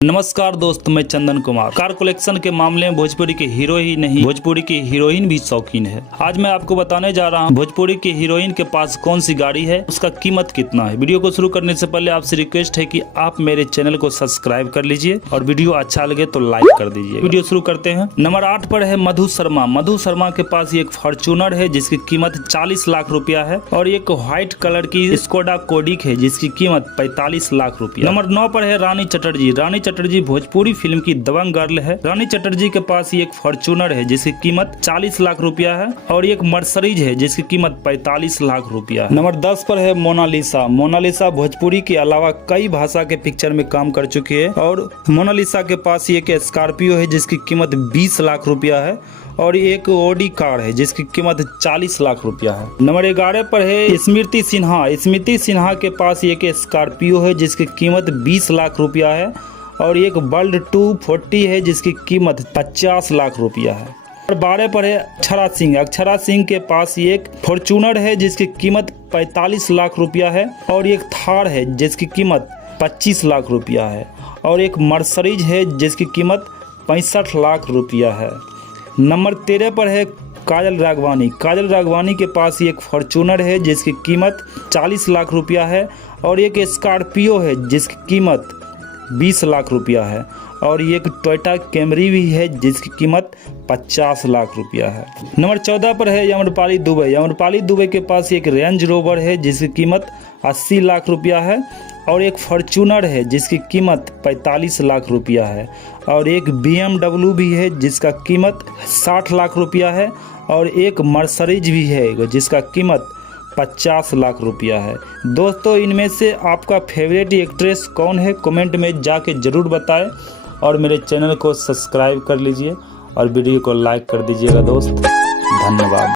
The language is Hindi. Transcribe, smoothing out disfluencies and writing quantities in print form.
नमस्कार दोस्त, मैं चंदन कुमार। कार कलेक्शन के मामले में भोजपुरी के हीरो ही नहीं, भोजपुरी की हीरोइन भी शौकीन है। आज मैं आपको बताने जा रहा हूं भोजपुरी की हीरोइन के पास कौन सी गाड़ी है, उसका कीमत कितना है। वीडियो को शुरू करने से पहले आपसे रिक्वेस्ट है कि आप मेरे चैनल को सब्सक्राइब कर लीजिए और वीडियो अच्छा लगे तो लाइक कर दीजिए। वीडियो शुरू करते हैं। नंबर 8 पर है मधु शर्मा। मधु शर्मा के पास एक फॉर्च्यूनर है जिसकी कीमत 40 लाख रुपया है और एक व्हाइट कलर की स्कोडा कोडिक है जिसकी कीमत 45 लाख रुपया। नंबर 9 पर है रानी चटर्जी। रानी चटर्जी भोजपुरी फिल्म की दबंग गर्ल है। रानी चटर्जी के पास एक फॉर्च्यूनर है जिसकी कीमत 40 लाख रुपया है और एक मर्सरीज है जिसकी कीमत 45 लाख रुपया है। नंबर 10 पर है मोनालिसा। मोनालिसा भोजपुरी के अलावा कई भाषा के पिक्चर में काम कर चुकी है और मोनालिसा के पास एक स्कॉर्पियो है जिसकी कीमत 20 लाख रुपया है और एक ऑडी कार है जिसकी कीमत 40 लाख रुपया है। नंबर 11 पर है स्मृति सिन्हा। स्मृति सिन्हा के पास एक स्कॉर्पियो है जिसकी कीमत 20 लाख रुपया है और एक बल्ड 240 है जिसकी कीमत 50 लाख रुपया है। और 12 पर है अक्षरा सिंह। अक्षरा सिंह के पास एक फॉर्च्यूनर है जिसकी कीमत 45 लाख रुपया है और एक थार है जिसकी कीमत 25 लाख रुपया है और एक मर्सरीज है जिसकी कीमत 65 लाख रुपया है। नंबर 13 पर है काजल राघवानी। काजल राघवानी के पास एक फॉर्च्यूनर है जिसकी कीमत 40 लाख रुपया है और एक स्कॉर्पियो है जिसकी कीमत 20 लाख रुपया है और एक टोयोटा कैमरी भी है जिसकी कीमत 50 लाख रुपया है। नंबर 14 पर है अम्रपाली दुबे। अम्रपाली दुबे के पास एक रेंज रोवर है जिसकी कीमत 80 लाख रुपया है और एक फॉर्च्यूनर है जिसकी कीमत 45 लाख रुपया है और एक BMW भी है जिसका कीमत 60 लाख रुपया है और एक मर्सरीज भी है जिसका कीमत 50 लाख रुपया है। दोस्तों, इनमें से आपका फेवरेट एक्ट्रेस कौन है, कमेंट में जाके ज़रूर बताएं और मेरे चैनल को सब्सक्राइब कर लीजिए और वीडियो को लाइक कर दीजिएगा दोस्त। धन्यवाद।